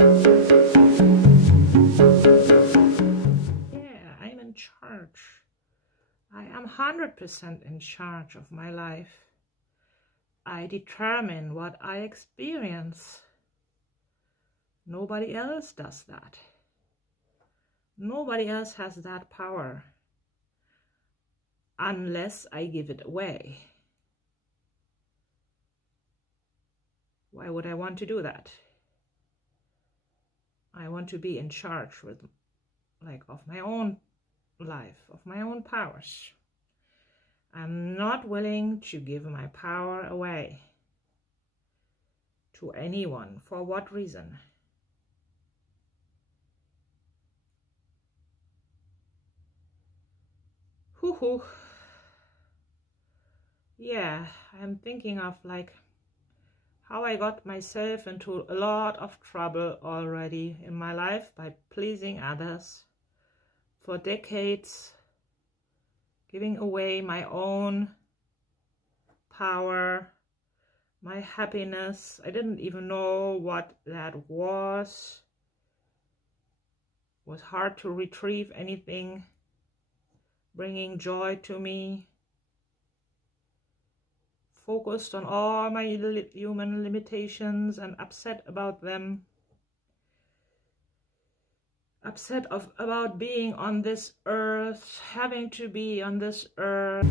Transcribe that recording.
Yeah, I'm in charge. I am 100% in charge of my life. I determine what I experience. Nobody else does that. Nobody else has that power unless I give it away. Why would I want to do that? I want to be in charge of my own life, of my own powers. I'm not willing to give my power away to anyone. For what reason? Hoo. Yeah, I'm thinking of how I got myself into a lot of trouble already in my life by pleasing others for decades, giving away my own power, my happiness. I didn't even know what that was. It was hard to retrieve anything bringing joy to me. Focused on all my human limitations and upset about them. Upset about being on this earth, having to be on this earth.